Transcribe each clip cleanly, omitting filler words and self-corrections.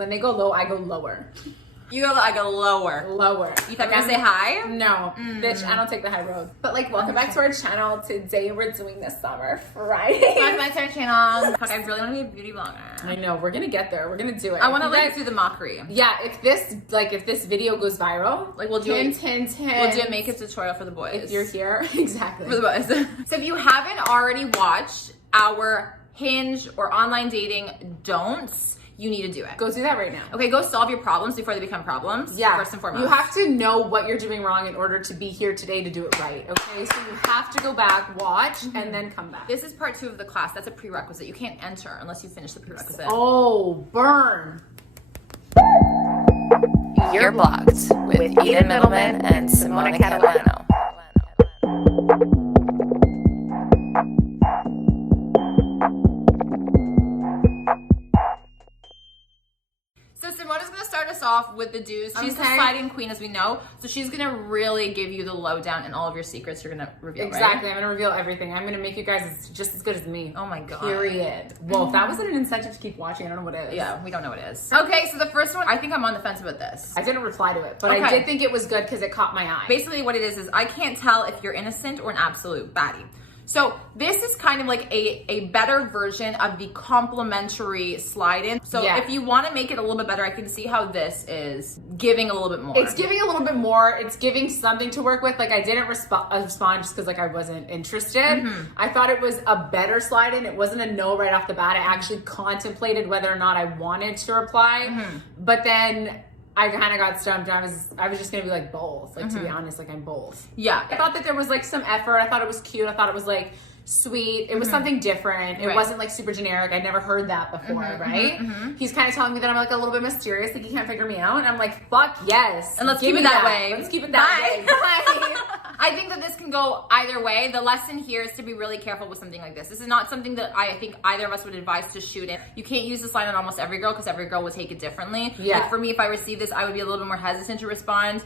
When they go low, I go lower. I go lower. Lower. You thought me to say hi? No, bitch, I don't take the high road. But like, welcome back to our channel. Today we're doing the Summer Friday. Welcome back to our channel. Fuck, I really want to be a beauty blogger. I know, we're gonna get there. We're gonna do it. I want to like do the mockery. Yeah, if this video goes viral, like we'll do We'll do a makeup tutorial for the boys. If you're here, exactly. For the boys. So if you haven't already watched our Hinge or online dating don'ts, you need to do it. Go do that right now. Okay, go solve your problems before they become problems. Yeah. First and foremost. You have to know what you're doing wrong in order to be here today to do it right. Okay, so you have to go back, watch, and then come back. This is part 2 of the class. That's a prerequisite. You can't enter unless you finish the prerequisite. Oh, burn. You're Blocked with Eden Middleman and Simona Catalano. So Simona's going to start us off with the do's. She's the sliding queen, as we know. So she's going to really give you the lowdown and all of your secrets you're going to reveal, Exactly. right? I'm going to reveal everything. I'm going to make you guys just as good as me. Oh my God. Period. Well, if that wasn't an incentive to keep watching, I don't know what it is. Yeah, we don't know what it is. Okay, so the first one, I think I'm on the fence about this. I didn't reply to it, but Okay. I did think it was good because it caught my eye. Basically what it is I can't tell if you're innocent or an absolute baddie. So this is kind of like a better version of the complimentary slide-in. So if you want to make it a little bit better, I can see how this is giving a little bit more. It's giving a little bit more. It's giving something to work with. Like I didn't respond just because like I wasn't interested. I thought it was a better slide-in. It wasn't a no right off the bat. I actually contemplated whether or not I wanted to reply. But then I kind of got stumped. I was just gonna be like both. Like to be honest, like I'm both. Yeah. I thought that there was like some effort. I thought it was cute. I thought it was like sweet. It was something different. It wasn't like super generic. I'd never heard that before, right? He's kind of telling me that I'm like a little bit mysterious, like he can't figure me out. And I'm like, fuck yes. And let's keep it that way. Let's keep it that way. Bye. I think that this can go either way. The lesson here is to be really careful with something like this. This is not something that I think either of us would advise to shoot in. You can't use this line on almost every girl because every girl would take it differently. Yeah. Like for me, if I received this, I would be a little bit more hesitant to respond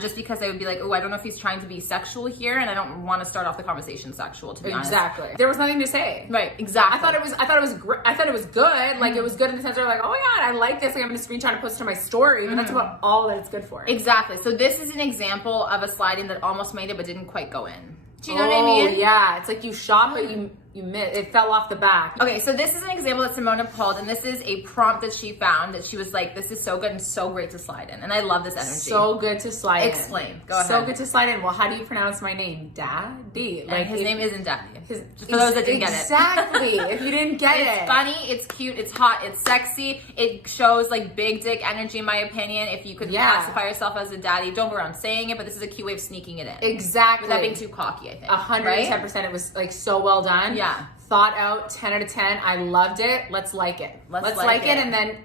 just because I would be like, oh, I don't know if he's trying to be sexual here and I don't want to start off the conversation sexual, to be honest. Exactly. There was nothing to say. Right, exactly. I thought it was good. Like it was good in the sense where like, oh my God, I like this. Like I'm gonna screenshot and post it to my story, but that's about all that it's good for. Exactly. So this is an example of a slide-in that almost made it but didn't quite go in. Do you know what I mean? Oh yeah, it's like you shot but you missed. It fell off the back. Okay, so this is an example that Simona pulled, and this is a prompt that she found that she was like, this is so good and so great to slide in. And I love this energy. So good to slide in. Explain. Go ahead. So good to slide in. Well, how do you pronounce my name? Daddy. Like his name isn't Daddy. Just for those that didn't get it. Exactly. If you didn't get it. It's funny, it's cute, it's hot, it's sexy. It shows like big dick energy in my opinion. If you could classify yourself as a daddy, don't go around saying it, but this is a cute way of sneaking it in. Exactly. Without being too cocky, I think. 110%. It was like so well done. Yeah. Thought out, 10 out of 10. I loved it. Let's like it. Let's like it and then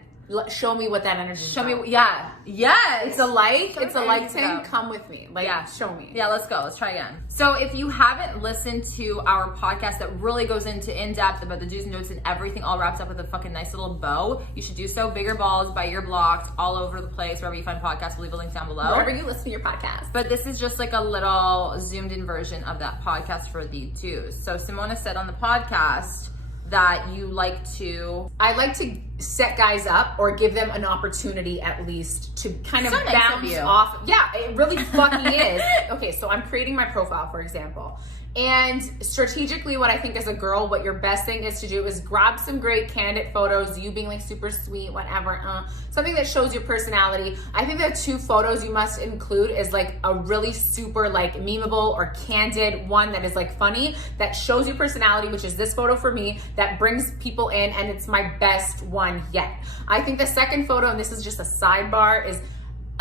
show me what that energy is. Show me, yeah. Yes. It's a like. Show it's a me like thing. about. Come with me. Like, show me. Yeah, let's go. Let's try again. So if you haven't listened to our podcast that really goes into in-depth about the do's and don'ts and everything all wrapped up with a fucking nice little bow, you should do so. Bigger Balls by You're Blocked all over the place. Wherever you find podcasts, we'll leave a link down below. Wherever you listen to your podcast. But this is just like a little zoomed in version of that podcast for the do's. So Simona said on the podcast that I like to set guys up or give them an opportunity at least to kind of bounce off. Yeah, it really fucking is. Okay, so I'm creating my profile, for example. And strategically, what I think as a girl, what your best thing is to do is grab some great candid photos, you being like super sweet, whatever, something that shows your personality. I think the 2 photos you must include is like a really super like memeable or candid one that is like funny, that shows your personality, which is this photo for me, that brings people in, and it's my best one yet. I think the second photo, and this is just a sidebar, is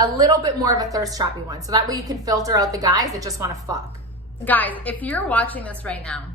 a little bit more of a thirst trappy one. So that way you can filter out the guys that just want to fuck. Guys, if you're watching this right now,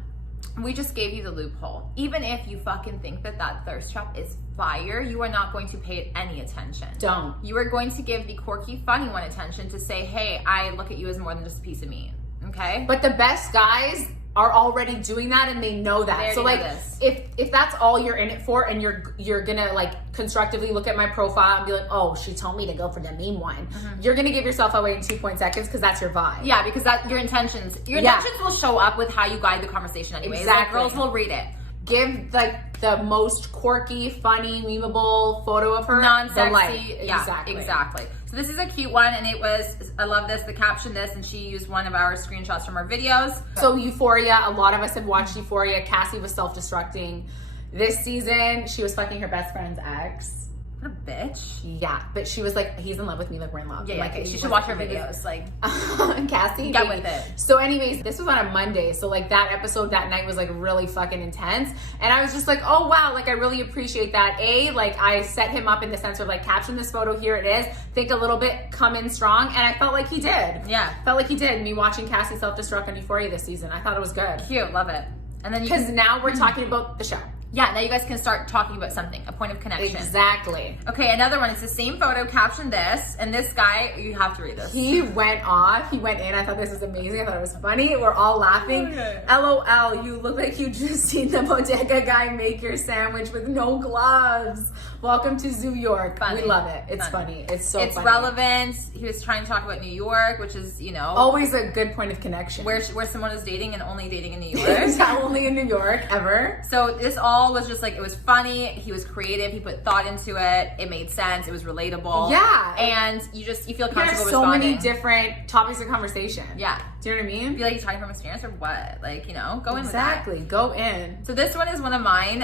we just gave you the loophole. Even if you fucking think that that thirst trap is fire, you are not going to pay it any attention. Don't. You are going to give the quirky, funny one attention to say, hey, I look at you as more than just a piece of meat, okay? But the best guys are already doing that and they know that. So like if that's all you're in it for and you're gonna like constructively look at my profile and be like, oh, she told me to go for the meme one, you're gonna give yourself away in 2 seconds because that's your vibe. Yeah, because that your intentions will show up with how you guide the conversation anyways. Exactly. Like, girls will read it. give like the most quirky, funny, memeable photo of her. Non-sexy. the like. Yeah, exactly. So this is a cute one, and it was, I love this, the caption this, and she used one of our screenshots from our videos. So Euphoria, a lot of us have watched Euphoria. Cassie was self-destructing this season. She was fucking her best friend's ex. What a bitch. Yeah, but she was like, he's in love with me, like we're in love. Yeah, like, okay. She should watch her videos. Like, Cassie, get baby. with it. So anyways, this was on a Monday. So like that episode that night was like really fucking intense. And I was just like, oh wow, like I really appreciate that. Like I set him up in the sense of like, caption this photo, here it is. Think a little bit, come in strong. And I felt like he did. Yeah. Felt like he did. Me watching Cassie self-destruct on Euphoria this season. I thought it was good. Cute, love it. And then Because now we're talking about the show. Yeah, now you guys can start talking about something, a point of connection. Exactly. Okay, another one. It's the same photo, caption this, and this guy, you have to read this. He went off. He went in. I thought this was amazing. I thought it was funny. We're all laughing. Okay. LOL, you look like you just seen the bodega guy make your sandwich with no gloves. Welcome to Zoo York. Funny. We love it. It's funny. It's so it's funny. relevant. He was trying to talk about New York, which is, you know, Always a good point of connection. where Simona's dating and only dating in New York. Is that only in New York ever? So this all was just like, it was funny. He was creative. He put thought into it. It made sense. It was relatable. Yeah. And you feel There's comfortable so responding. many different topics of conversation. Yeah. Do you know what I mean? Feel like you're talking from experience or what? Like, you know, go in with Exactly. Go in. that. So this one is one of mine.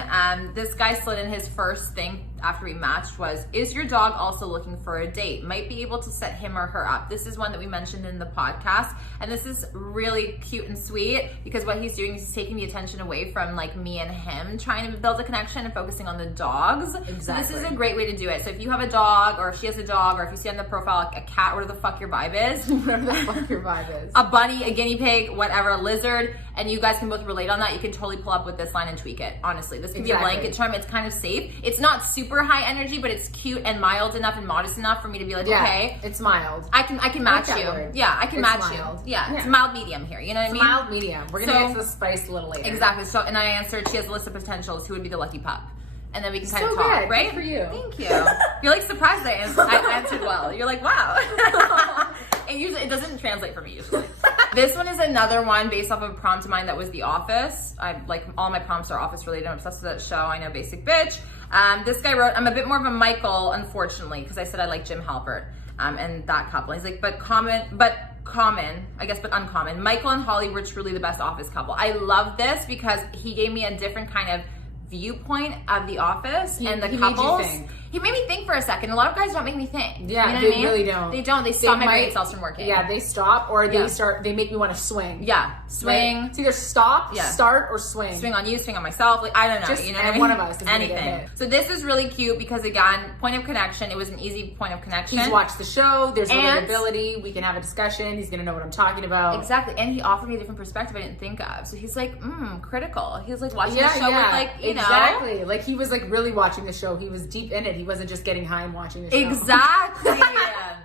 This guy slid in his first thing after we matched was, is your dog also looking for a date? Might be able to set him or her up. This is one that we mentioned in the podcast. And this is really cute and sweet because what he's doing is he's taking the attention away from like me and him trying to build a connection and focusing on the dogs. Exactly. So this is a great way to do it. So if you have a dog or if she has a dog or if you see on the profile a cat, whatever the fuck your vibe is. Whatever the fuck your vibe is. A bunny, a guinea pig, whatever, a lizard, and you guys can both relate on that. You can totally pull up with this line and tweak it. Honestly, this can be a blanket charm. It's kind of safe. It's not super high energy, but it's cute and mild enough and modest enough for me to be like, okay, it's mild. I can match that you. word. Yeah, I can It's match mild. you. Yeah, Yeah. it's mild medium here. You know what I mean? Mild medium. We're gonna So- get to the spice a little later. Exactly. So, and I answered, she has a list of potentials. Who would be the lucky pup? And then we can kind So of talk, good. right? Good for you. Thank you. You're like surprised I answered well. You're like, wow. It doesn't translate for me usually. This one is another one based off of a prompt of mine that was The Office. I like all my prompts are Office related. I'm obsessed with that show. I know, basic bitch. This guy wrote, I'm a bit more of a Michael, unfortunately, because I said I like Jim Halpert and that couple. He's like, but common, I guess, but uncommon. Michael and Holly were truly the best Office couple. I love this because he gave me a different kind of viewpoint of The Office and the he made you couples. think. He made me think for a second. A lot of guys don't make me think. Yeah, you know they what I mean? really don't. They don't. They stop my brain might- cells from working. Yeah, they stop or they Yeah. start. They make me want to swing. Yeah, swing. Right? It's either stop, Yeah. start, or swing. Swing on you, swing on myself. Like, I don't know. Just- you know what and I mean? one of us is gonna get Anything. hit. So this is really cute because again, point of connection. It was an easy point of connection. He's watched the show. There's And- relatability. We can have a discussion. He's gonna know what I'm talking about. Exactly, and he offered me a different perspective I didn't think of. So he's like, critical. He was like watching Yeah, the show yeah, with like, you know. exactly. Like he was like really watching the show. He was deep in it. He wasn't just getting high and watching the show. Exactly.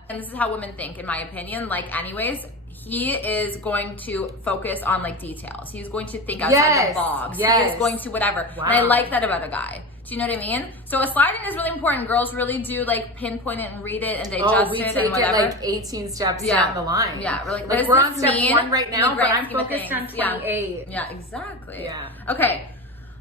And this is how women think, in my opinion. Like, anyways, he is going to focus on like details. He's going to think outside Yes, the box. yes. He is going to whatever. Wow. And I like that about a guy. Do you know what I mean? So a slide in is really important. Girls really do like pinpoint it and read it and digest Oh, we it take and whatever. it like 18 steps Yeah. down the line. Yeah, we're like, we're on step 1 right in the now, but grand I'm scheme of focused on things? Yeah. 28. Yeah, exactly. Yeah. Okay.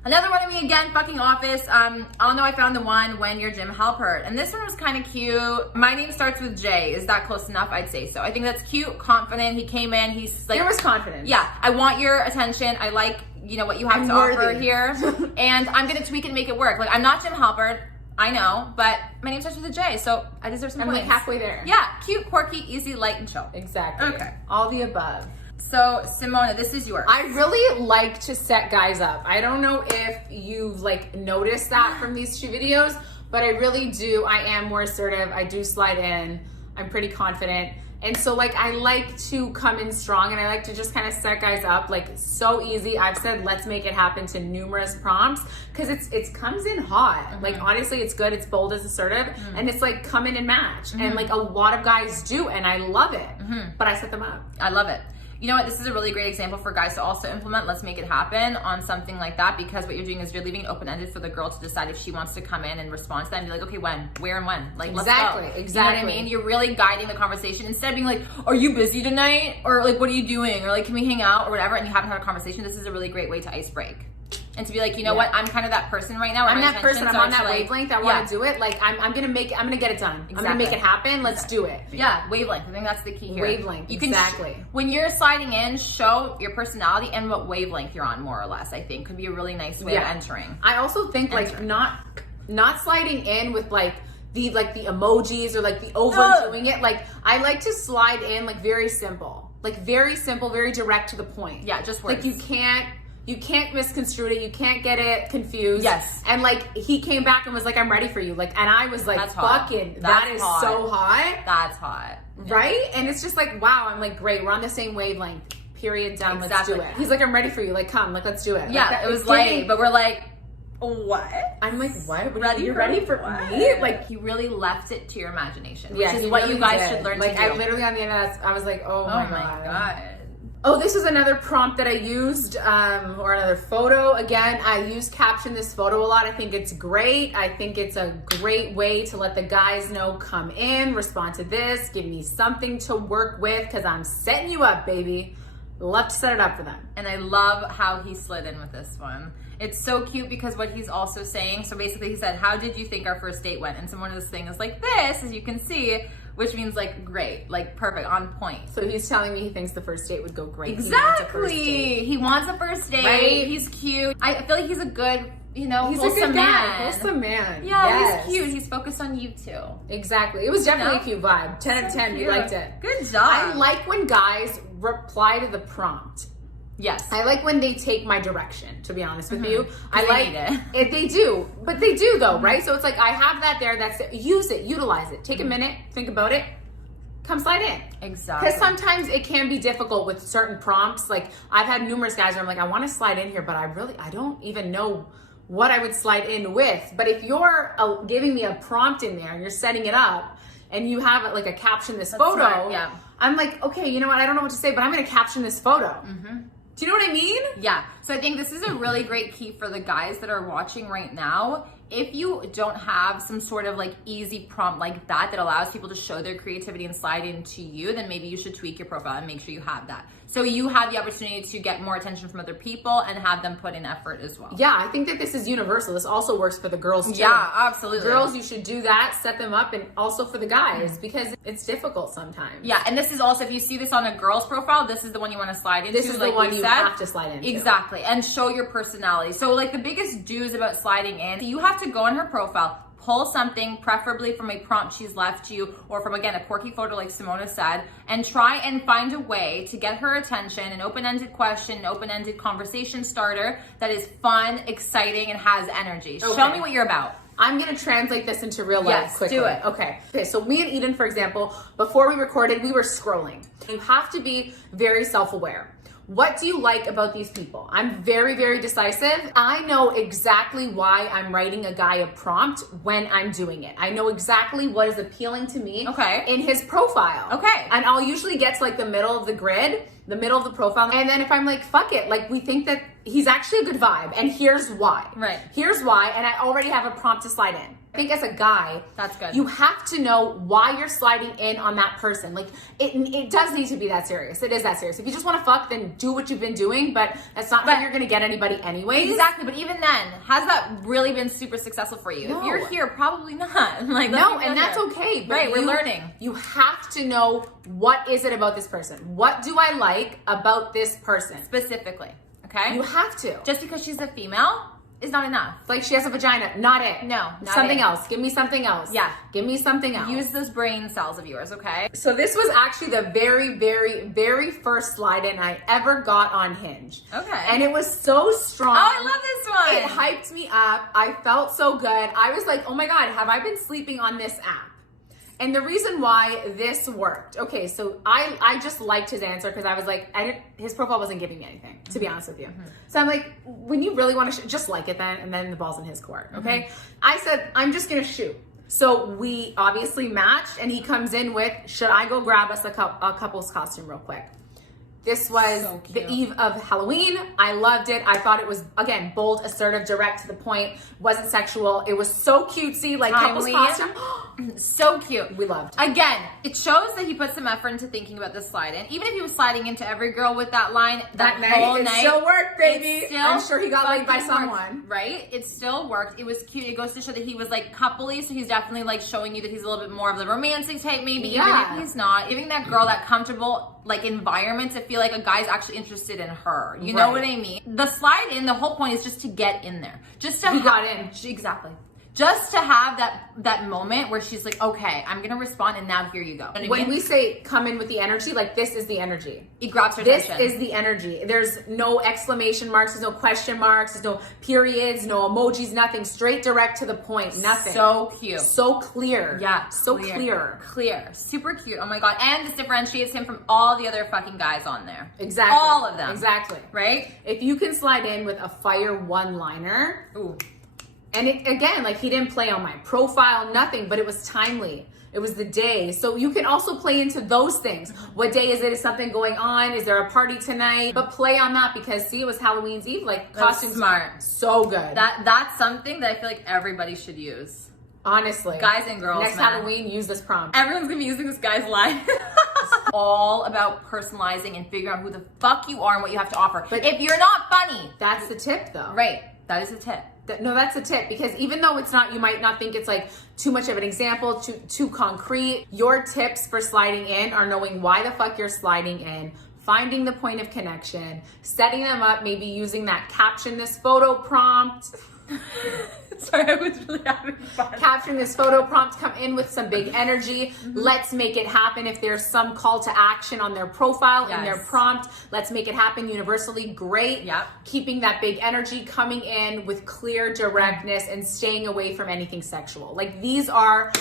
Another one of me again, fucking Office. I'll know I found the one when you're Jim Halpert. And this one was kind of cute. My name starts with J. Is that close enough? I'd say so. I think that's cute, confident. He came in, he's like... There was confidence. Yeah, I want your attention. I like, you know, what you have I'm to worthy. offer here. And I'm going to tweak it and make it work. Like, I'm not Jim Halpert. I know, but my name starts with a J, so I deserve some I'm points. like halfway there. Yeah, cute, quirky, easy, light, and chill. Exactly. Okay. All the above. So, Simona, this is yours. I really like to set guys up. I don't know if you've like noticed that from these 2 videos, but I really do. I am more assertive. I do slide in. I'm pretty confident. And so like I like to come in strong and I like to just kind of set guys up like so easy. I've said let's make it happen to numerous prompts because it comes in hot. Like honestly, it's good. It's bold, it's assertive, and it's like come in and match. And like a lot of guys do, and I love it. But I set them up. I love it. You know what? This is a really great example for guys to also implement. Let's make it happen on something like that, because what you're doing is you're leaving it open-ended for the girl to decide if she wants to come in and respond to that and be like, okay, when, where, and when. Like, Exactly, let's go. exactly. You know what I mean? You're really guiding the conversation instead of being like, are you busy tonight? Or like, what are you doing? Or like, can we hang out or whatever? And you haven't had a conversation. This is a really great way to ice break. And to be like, you know what, I'm kind of that person right now. I'm that person. I'm on that wavelength. I want to do it. Like I'm gonna get it done. Exactly. I'm gonna make it happen. Let's do it. Yeah, wavelength. I think that's the key here. Wavelength. You can when you're sliding in, show your personality and what wavelength you're on, more or less. I think could be a really nice way of entering. I also think like not sliding in with like the emojis or like the overdoing it. Like I like to slide in like very simple, very direct to the point. Yeah, just words. Like you can't misconstrue it. You can't get it confused. Yes. And like he came back and was like, I'm ready for you. Like, and I was like, fucking, that is so hot. That's hot. Right? And it's just like, wow, I'm like, great. We're on the same wavelength. Period. Done. Let's do it. He's like, I'm ready for you. Like, come. Like, let's do it. Yeah, like, it was light, but we're like, what? I'm like, what? You're ready for what? Me? Like, you really left it to your imagination, which is what really you guys should learn to do. I literally on the end of that, I was like, oh my God. Oh, this is another prompt that I used, or another photo. Again, I use caption this photo a lot. I think it's great. I think it's a great way to let the guys know, come in, respond to this, give me something to work with, because I'm setting you up, baby. Love to set it up for them. And I love how he slid in with this one. It's so cute because what he's also saying, so basically he said, how did you think our first date went? And so one of those things is like this, as you can see, which means like great, like perfect, on point. So he's telling me he thinks the first date would go great. Exactly. He wants a first date. Right? He's cute. I feel like he's a good, he's wholesome a good man. guy. Wholesome man. Yeah, yes. He's cute. He's focused on you too. Exactly. It was definitely a cute vibe. 10 out of 10. We liked it. Good job. I like when guys reply to the prompt. Yes. I like when they take my direction, to be honest with you. I like it. They do. But they do though, right? So it's like I have that there. That's it. Use it. Utilize it. Take a minute. Think about it. Come slide in. Exactly. Because sometimes it can be difficult with certain prompts. Like I've had numerous guys where I'm like, I want to slide in here, but I don't even know what I would slide in with. But if you're giving me a prompt in there and you're setting it up and you have like a caption this photo, right, I'm like, okay, you know what? I don't know what to say, but I'm going to caption this photo. Mm-hmm. Do you know what I mean? Yeah. So I think this is a really great key for the guys that are watching right now. If you don't have some sort of like easy prompt like that allows people to show their creativity and slide into you, then maybe you should tweak your profile and make sure you have that. So you have the opportunity to get more attention from other people and have them put in effort as well. Yeah, I think that this is universal. This also works for the girls too. Yeah, absolutely. Girls, you should do that, set them up, and also for the guys because it's difficult sometimes. Yeah, and this is also, if you see this on a girl's profile, this is the one you want to slide into. This is like the one you have to slide into. Exactly, and show your personality. So like the biggest do's about sliding in, you have to go on her profile, pull something, preferably from a prompt she's left you, or from, again, a quirky photo like Simona said, and try and find a way to get her attention, an open-ended question, an open-ended conversation starter that is fun, exciting, and has energy. Okay. Show me what you're about. I'm going to translate this into real life quickly. Do it. Okay, so me and Eden, for example, before we recorded, we were scrolling. You have to be very self-aware. What do you like about these people? I'm very, very decisive. I know exactly why I'm writing a guy a prompt when I'm doing it. I know exactly what is appealing to me in his profile. Okay. And I'll usually get to like the middle of the grid, the middle of the profile. And then if I'm like, fuck it, like we think that he's actually a good vibe and here's why. Right. Here's why. And I already have a prompt to slide in. I think as a guy, that's good. You have to know why you're sliding in on that person. Like it does need to be that serious. It is that serious. If you just want to fuck, then do what you've been doing, but that's not how you're going to get anybody anyways. Exactly. But even then, has that really been super successful for you? No. If you're here, probably not. Like, no, and that's okay. But right, we're learning. You have to know, what is it about this person? What do I like about this person? Specifically, okay? You have to. Just because she's a female is not enough. Like she has a vagina, not it. No, not something it. else. Give me something else. Yeah. Give me something else. Use those brain cells of yours, okay? So this was actually the very, very, very first slide in I ever got on Hinge. Okay. And it was so strong. Oh, I love this one. It hyped me up. I felt so good. I was like, oh my God, have I been sleeping on this app? And the reason why this worked, okay, so I just liked his answer because I was like, his profile wasn't giving me anything, to be honest with you. So I'm like, when you really want to just like it then, and then the ball's in his court, okay? I said, I'm just gonna shoot. So we obviously matched, and he comes in with, should I go grab us a couple's costume real quick? This was So cute. the eve of Halloween. I loved it. I thought it was, again, bold, assertive, direct to the point. Wasn't sexual. It was so cutesy, like couples Timely. costume. So cute. We loved. Again, it shows that he put some effort into thinking about the slide in. Even if he was sliding into every girl with that line That whole night, it night, still worked, baby. it still I'm sure he got laid by fucking someone. worked, right? It still worked. It was cute. It goes to show that he was like coupley, so he's definitely like showing you that he's a little bit more of the romantic type, maybe, Yeah. even if he's not. Giving that girl that comfortable like environment to feel like a guy's actually interested in her. You know Right. what I mean? The slide in, the whole point is just to get in there. Just to He got in. Exactly. Just to have that moment where she's like, okay, I'm gonna respond, and now here you go. You know what I When mean? we say come in with the energy, like this is the energy. It grabs her This attention. is the energy. There's no exclamation marks, there's no question marks, there's no periods, no emojis, nothing. Straight direct to the point, nothing. So cute. So clear. Yeah, So clear. Clear. Super cute. Oh my god. And this differentiates him from all the other fucking guys on there. Exactly. All of them. Exactly. Right? If you can slide in with a fire one-liner, Ooh. and it, again, like he didn't play on my profile, nothing, but it was timely. It was the day. So you can also play into those things. What day is it? Is something going on? Is there a party tonight? But play on that because see, it was Halloween's Eve. Like That's costumes, smart. so good. That's something that I feel like everybody should use. Honestly, Guys and girls, next man. Halloween, use this prompt. Everyone's gonna be using this guy's line. It's all about personalizing and figuring out who the fuck you are and what you have to offer. But- But if you're not funny, That's the tip, though. right, that is a tip. No, that's a tip because even though it's not, you might not think it's like too much of an example, too concrete. Your tips for sliding in are knowing why the fuck you're sliding in, finding the point of connection, setting them up, maybe using that caption this photo prompt. Sorry, I was really having fun. Capturing this photo prompt, come in with some big energy. Let's make it happen. If there's some call to action on their profile, in their Yes. prompt, let's make it happen universally. Great. Yep. Keeping that big energy, coming in with clear directness and staying away from anything sexual. Like these are,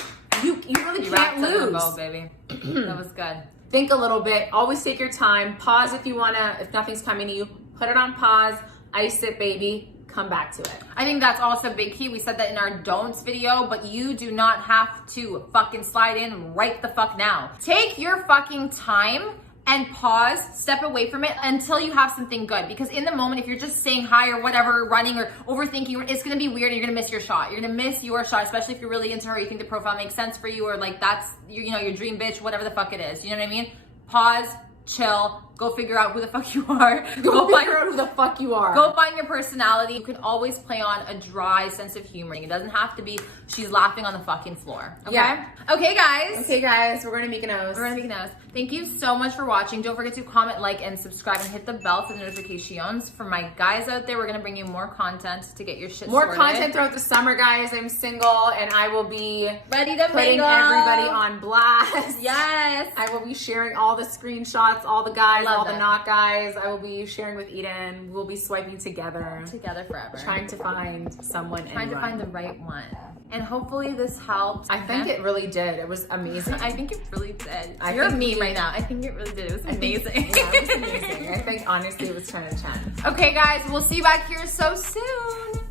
you really You can't wrapped it in a lose. bow, baby. That was good. Think a little bit. Always take your time. Pause if you wanna, if nothing's coming to you, put it on pause, ice it, baby. Come back to it. I think that's also a big key. We said that in our don'ts video, but you do not have to fucking slide in right the fuck now. Take your fucking time and pause, step away from it until you have something good. Because in the moment, if you're just saying hi or whatever, running or overthinking, it's gonna be weird and you're gonna miss your shot. You're gonna miss your shot, especially if you're really into her, you think the profile makes sense for you, or like that's, you know, your dream bitch, whatever the fuck it is. You know what I mean? Pause, chill, go figure out who the fuck you are. Go figure out who the fuck you are. Go find your personality. You can always play on a dry sense of humor. It doesn't have to be she's laughing on the fucking floor. Okay? Yeah. Okay, guys. Okay, guys, we're gonna make a nose. We're gonna make a nose. Thank you so much for watching. Don't forget to comment, like, and subscribe, and hit the bell for the notifications. For my guys out there, we're gonna bring you more content to get your shit More sorted. content throughout the summer, guys. I'm single and I will be Ready to putting mingle. everybody on blast. Yes. I will be sharing all the screenshots, all the guys, Love all the it. not guys. I will be sharing with Eden. We'll be swiping together, Together forever. trying to find someone. Trying to find the right one. And hopefully this helped. I think it really did. It was amazing. I think it really did. I You're a think meme we- right now. I think it really did. It was amazing. Yeah, it was amazing. I think honestly it was 10 out of 10. Okay, guys, we'll see you back here so soon.